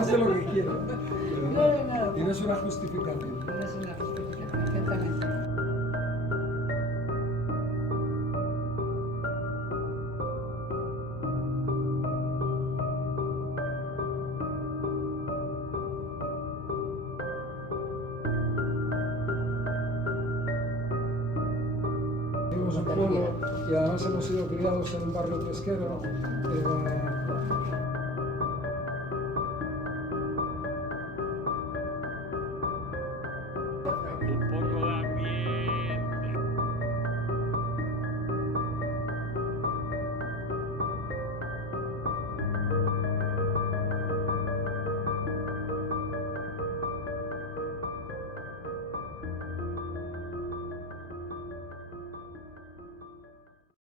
hace lo que quiere. No. Y no es una justificación. No es una justificación, exactamente. Somos un pueblo y además hemos sido criados en un barrio pesquero.